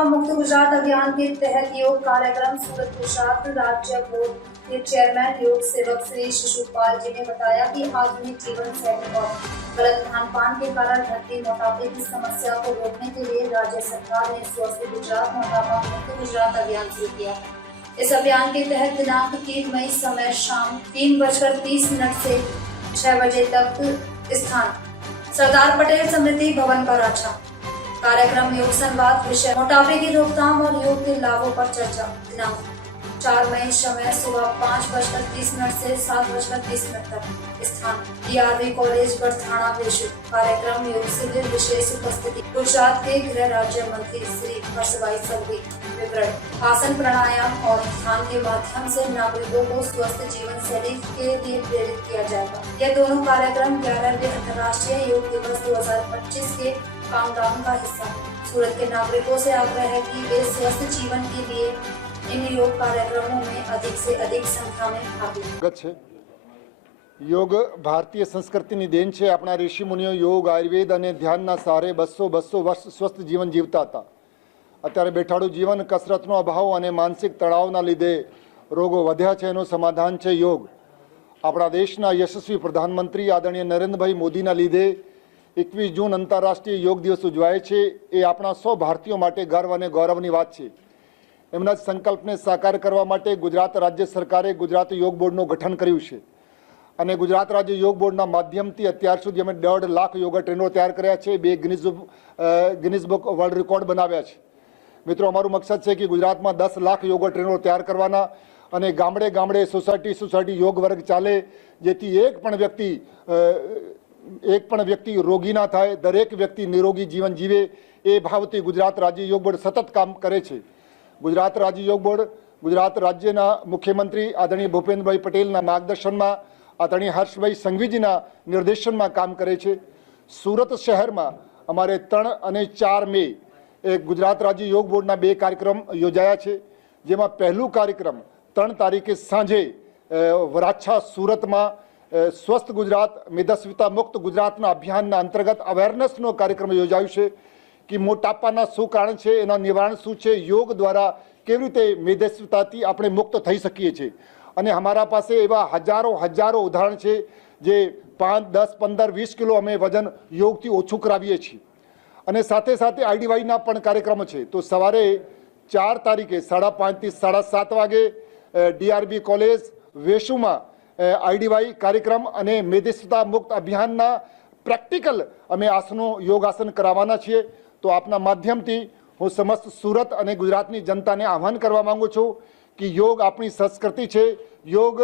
मोटापा मुक्त गुजरात अभियान के तहत योग कार्यक्रम सूरत गुजरात राज्य बोर्ड के चेयरमैन योग सेवक श्री शिशुपाल जी ने बताया कि आधुनिक जीवन शैली और गलत खान पान के कारण बढ़ती मोटापे की समस्या को रोकने के लिए राज्य सरकार ने स्वस्थ गुजरात मोटापा मुक्त गुजरात अभियान शुरू किया है। इस अभियान के तहत दिनांक 3 मई समय शाम 3:30 से 6 बजे तक स्थान सरदार पटेल स्मृति भवन पर रखा। कार्यक्रम योग संवाद विषय मोटापे की रोकथाम और योग के लाभों पर चर्चा। दिनांक 4 मई समय सुबह 5:30 से 7:30 तक स्थान DRV कॉलेज बरथाणा विश्व। कार्यक्रम योग शिविर विशेष उपस्थिति गुजरात के गृह राज्य मंत्री श्री हर्षभाई संघवी। विवरण आसन प्राणायाम और ध्यान के माध्यम से नागरिकों को स्वस्थ जीवन शैली के लिए प्रेरित किया जाएगा। यह दोनों कार्यक्रम 11वें अंतर्राष्ट्रीय योग दिवस 2025 के काउंटडाउन का हिस्सा है। सूरत के नागरिकों से आग्रह है कि वे स्वस्थ जीवन के लिए इन योग कार्यक्रमों में अधिक से अधिक संख्या में भाग लें। योग भारतीय संस्कृतिની દેન છે। આપણા ઋષિ મુનિઓ યોગ આયુર્વેદ અને ધ્યાનના સહારે 200 વર્ષ સ્વસ્થ જીવન જીવતા હતા। અત્યારે બેઠાડું જીવન, કસરતનો અભાવ અને માનસિક તણાવના લીધે રોગો વધ્યા છે। એનું સમાધાન છે યોગ। આપણા દેશના યશસ્વી પ્રધાનમંત્રી આદરણીય નરેન્દ્રભાઈ મોદીના લીધે 21 જૂન આંતરરાષ્ટ્રીય યોગ દિવસ ઉજવાય છે। એ આપણા સૌ ભારતીયો માટે ગર્વ અને ગૌરવની વાત છે। એમના સંકલ્પને સાકાર કરવા માટે ગુજરાત રાજ્ય સરકારે ગુજરાત યોગ બોર્ડનું ગઠન કર્યું છે અને ગુજરાત રાજ્ય યોગ બોર્ડના માધ્યમથી અત્યાર સુધી અમે 1.5 લાખ યોગા ટ્રેનરો તૈયાર કર્યા છે। 2 ગિનિસ બુક વર્લ્ડ રેકોર્ડ બનાવ્યા છે। મિત્રો, અમારું મકસદ છે કે ગુજરાતમાં 10 લાખ યોગા ટ્રેનરો તૈયાર કરવાના અને ગામડે ગામડે સોસાયટી યોગ વર્ગ ચાલે, જેથી એક પણ વ્યક્તિ રોગી ના થાય, દરેક વ્યક્તિ નિરોગી જીવન જીવે। એ ભાવથી ગુજરાત રાજ્ય યોગ બોર્ડ સતત કામ કરે છે। ગુજરાત રાજ્ય યોગ બોર્ડ ગુજરાત રાજ્યના મુખ્યમંત્રી આદરણીય ભૂપેન્દ્રભાઈ પટેલના માર્ગદર્શનમાં, આદરણીય હર્ષભાઈ સંઘવીજીના નિર્દેશનમાં કામ કરે છે। સુરત શહેરમાં અમારે 3 અને 4 મે ગુજરાત રાજ્ય યોગ બોર્ડના 2 કાર્યક્રમ યોજાયા છે, જેમાં પહેલું કાર્યક્રમ 3 તારીખે સાંજે વરાછા સુરતમાં સ્વસ્થ ગુજરાત મેદસ્વીતા મુક્ત ગુજરાતના અભિયાનના અંતર્ગત અવેરનેસનો કાર્યક્રમ યોજાયો છે कि मोटापाना शू कारण है, एना निवारण शू है, योग द्वारा केवी रीते मेदस्वीताथी आपणे मुक्त थई सकीए छीए। अने हमारा पासे एवा हजारों उदाहरण है जे 5, 10, 15, 20 किलो अमे वजन योगथी ओछुं करावीए छीए। अने साथे साथे IDY ना पण कार्यक्रम है। तो सवारे 4 तारीखे 5:30 થી 7:30 वागे DRB कॉलेज वेशुमां IDY कार्यक्रम अने मेदस्वीता मुक्त अभियानना प्रेक्टिकल अमे आसनो योगासन करावाना छीए। तो आपना माध्यमथी हूँ समस्त सूरत और गुजरातनी जनताने आह्वान करवा मांगू छूँ कि योग अपनी संस्कृति है। योग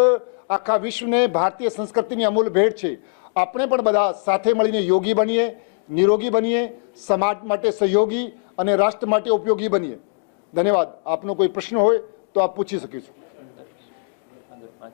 आखा विश्व ने भारतीय संस्कृति अमूल भेट है। आपणे पण बधा साथे मळीने योगी बनीए, निरोगी बनीए, समाज माटे सहयोगी और राष्ट्र माटे उपयोगी बनीए। धन्यवाद। आपनो कोई प्रश्न होय तो आप पूछी शकीशो।